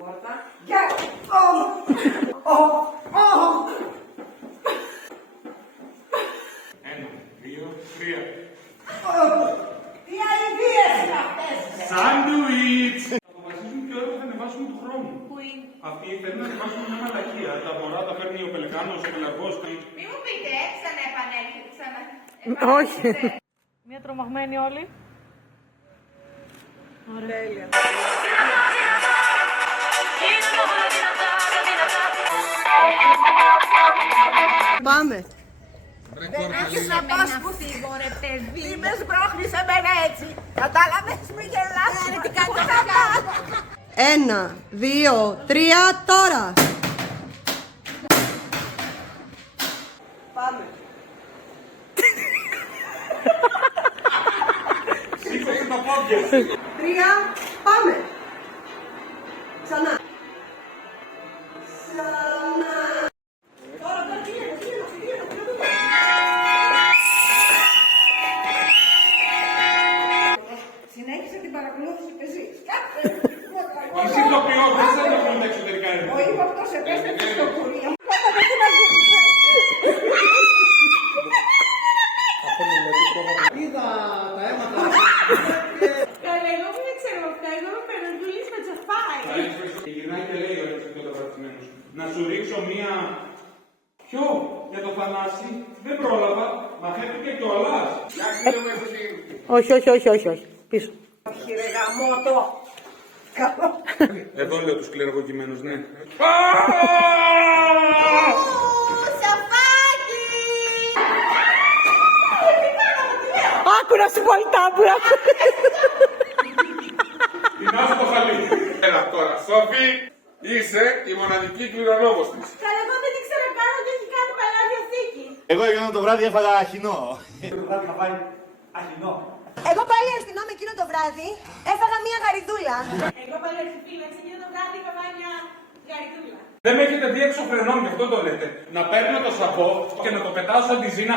πόρτα. Για! Ένα, δύο, τρία. Τι αηδίες είναι αυτές! Σάντουιτς! Θα αποφασίσουν ποιο έργο θα ανεβάσουμε του χρόνου. Πού είναι? Αυτοί θέλουν να ανεβάσουν μια μαλακία. Τα μωρά τα φέρνει ο Πελεκάνος, ο Πελαργός. Μη μου πείτε, ξανά επανέρχεται, ξανά. Όχι. Μία τρομαγμένη όλοι. Τέλεια. Πάμε. Δεν έχεις να πας που φύγω, ρε παιδί. τι με σμπρώχνεις εμένα έτσι. Κατάλαβες, μη γελάσεις. Τι κάνω. 1, 2, 3, τώρα. Πάμε. Σήκωσε τα πόδια. 3, πάμε. Ξανά. Τώρα πήγαινε. Συνέχισε την παρακολούθηση πεζής. Κάτσε. Εσύ το ποιό, δεν σε ενοχλούν τα εξωτερικά έργα. Ο είπε αυτός επέστρεψε στο κουρίο. Είδα τα αίματα. Καλά, εγώ δεν ξέρω αυτά. Εγώ είμαι περνοδούλης με τσαφάει. Και γυρνάει και λέει ο εξωτερικαταβρατισμένος. Να σου ρίξω μία... Ποιο, για το Θανάση, δεν πρόλαβα, μα χαίρεται κιόλας. Όχι. Πίσω. Όχι ρε γαμώτο. Καλό. Εδώ λέω τους κληροκοκειμένους, ναι. Σαφάκι! Άκου να σου πω η τάμπουρα. Τεινάζω το χαλί. Έλα τώρα, Σόφη, είσαι η μοναδική κληρονόμος της. Καλά, εγώ δεν ήξερα καν ότι έχει κάνει παλιά διαθήκη. Εγώ εκείνο το βράδυ έφαγα χινό. Το βράδυ θα φάει αχινό. Εγώ πάλι αισθανόμαι εκείνο το βράδυ, έφαγα μία γαριδούλα. Εγώ πάλι αρχιφύλαξη και το βράδυ είχα μια γαριδούλα. Δεν με έχετε δει έξω φρενών, γι' αυτό το λέτε. Να παίρνω το σαπό και να το πετάω σαν τη Ζήνα.